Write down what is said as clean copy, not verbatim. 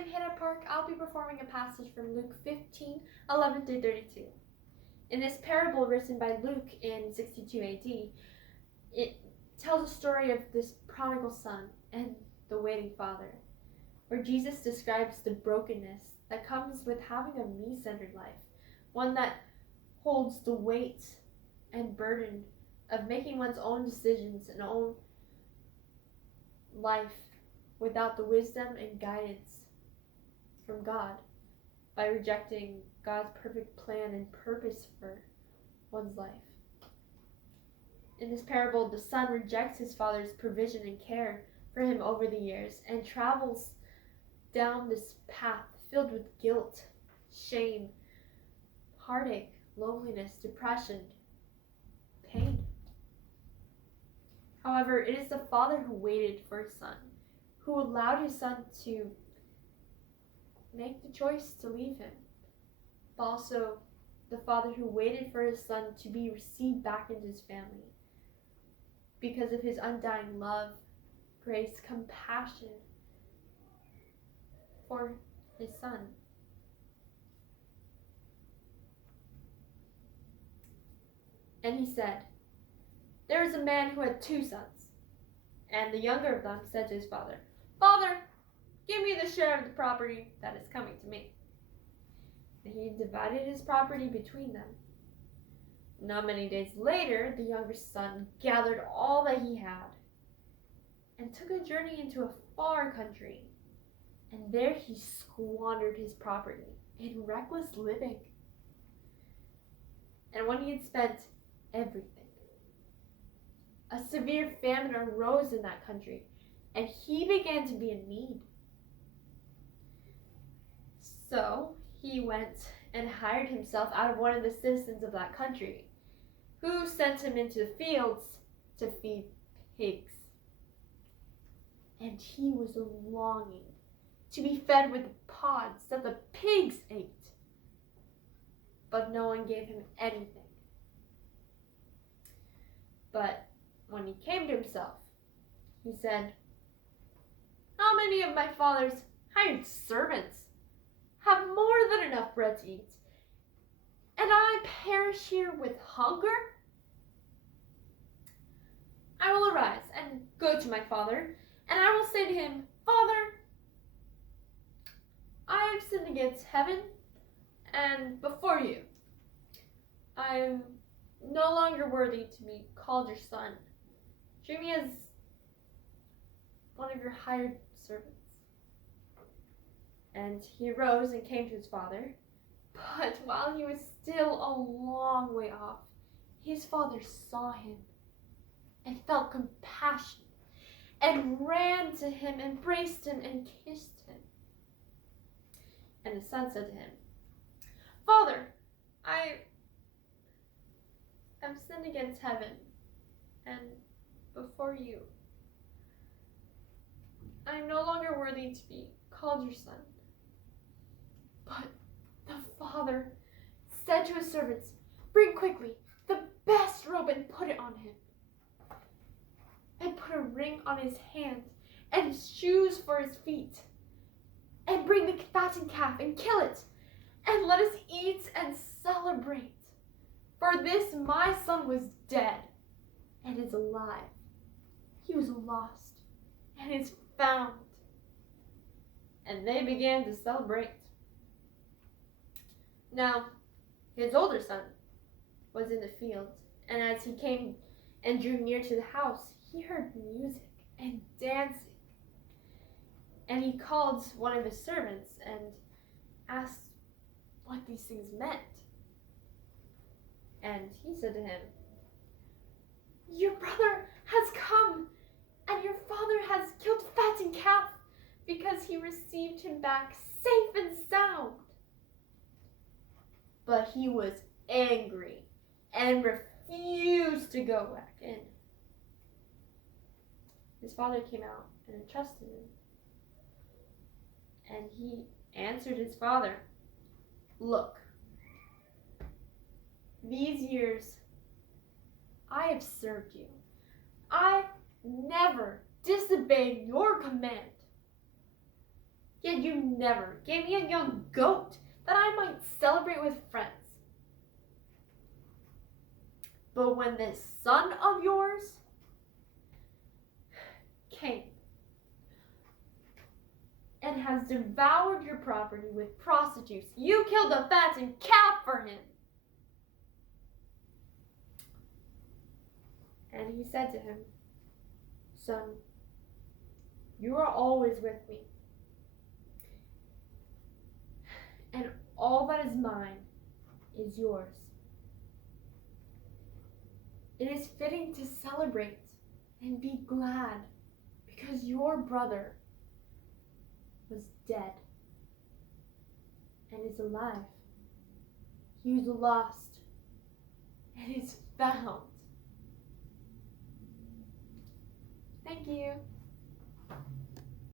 I'm Hannah Park. I'll be performing a passage from Luke 15:11-32. In this parable written by Luke in 62 AD, it tells a story of this prodigal son and the waiting father, where Jesus describes the brokenness that comes with having a me-centered life, one that holds the weight and burden of making one's own decisions and own life without the wisdom and guidance from God, by rejecting God's perfect plan and purpose for one's life. In this parable, the son rejects his father's provision and care for him over the years and travels down this path filled with guilt, shame, heartache, loneliness, depression, pain. However, it is the father who waited for his son, who allowed his son to make the choice to leave him, but also the father who waited for his son to be received back into his family because of his undying love, grace, compassion for his son. And he said, "There was a man who had 2 sons, and the younger of them said to his father, 'Father, give me the share of the property that is coming to me.' And he divided his property between them. Not many days later, the younger son gathered all that he had and took a journey into a far country, and there he squandered his property in reckless living. And when he had spent everything, a severe famine arose in that country, and he began to be in need. So he went and hired himself out of one of the citizens of that country, who sent him into the fields to feed pigs. And he was longing to be fed with the pods that the pigs ate, but no one gave him anything. But when he came to himself, he said, 'How many of my father's hired servants have more than enough bread to eat, and I perish here with hunger? I will arise and go to my father, and I will say to him, Father, I have sinned against heaven and before you. I am no longer worthy to be called your son. Treat me as one of your hired servants.' And he arose and came to his father. But while he was still a long way off, his father saw him and felt compassion and ran to him, embraced him, and kissed him. And the son said to him, 'Father, I have sinned against heaven and before you. I am no longer worthy to be called your son.' But the father said to his servants, 'Bring quickly the best robe and put it on him, and put a ring on his hand and shoes for his feet, and bring the fattened calf and kill it, and let us eat and celebrate. For this my son was dead and is alive. He was lost and is found.' And they began to celebrate. Now, his older son was in the field, and as he came and drew near to the house, he heard music and dancing. And he called one of his servants and asked what these things meant. And he said to him, 'Your brother has come, and your father has killed a fattened calf, because he received him back safe and sound.' But he was angry and refused to go back in. His father came out and entrusted him. And he answered his father, 'Look, these years I have served you. I never disobeyed your command. Yet you never gave me a young goat that I might celebrate with friends. But when this son of yours came and has devoured your property with prostitutes, you killed the fattened calf for him. And he said to him, Son, you are always with me, and all that is mine is yours. It is fitting to celebrate and be glad because your brother was dead and is alive. He was lost and is found. Thank you.